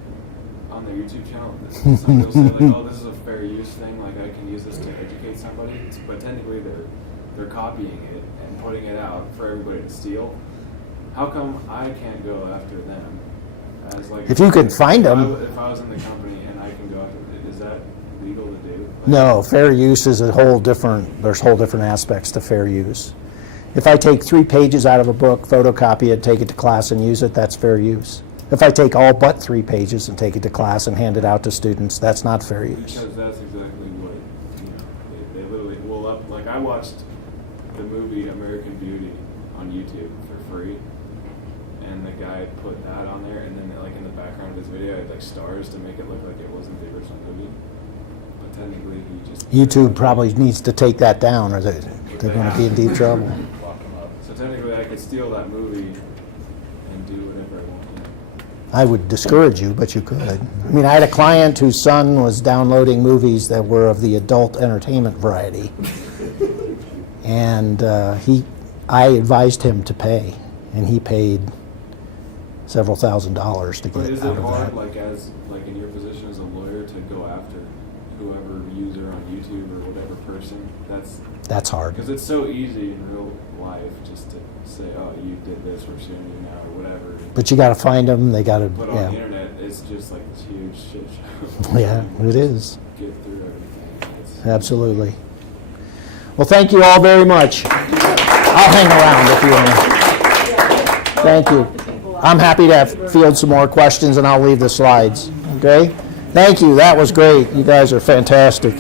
on their YouTube channel. Some people say like, oh, this is a fair use thing, like I can use this to educate somebody, but technically they're copying it and putting it out for everybody to steal. How come I can't go after them? As like, If you can find them. If I was in the company and I can go after them, is that legal to do? Like, No, fair use is there's whole different aspects to fair use. If I take 3 pages out of a book, photocopy it, take it to class and use it, that's fair use. If I take all but 3 pages and take it to class and hand it out to students, that's not fair use. Because that's exactly what, they literally will up, like I watched the movie American Beauty on YouTube for free, and the guy put that on there, and then like in the background of his video, I had like stars to make it look like it wasn't the original movie. But technically he just... YouTube probably needs to take that down, or they're going to be in deep trouble. So technically I could steal that movie and do whatever I want. I would discourage you, but you could. I mean, I had a client whose son was downloading movies that were of the adult entertainment variety, and I advised him to pay, and he paid several $1,000s to But get is out it of hard, that. like as like in your position as a lawyer, to go after whoever user on YouTube or whatever person? That's hard. Because it's so easy in real life just to say, oh, you did this, we're suing you now, or whatever. But you got to find them. They got to. But on the Yeah. internet, it's just like this huge shit show. Yeah, it is. Get through everything. It's, Absolutely. Well, thank you all very much. I'll hang around if you want. Thank you. I'm happy to field some more questions, and I'll leave the slides. Okay? Thank you. That was great. You guys are fantastic.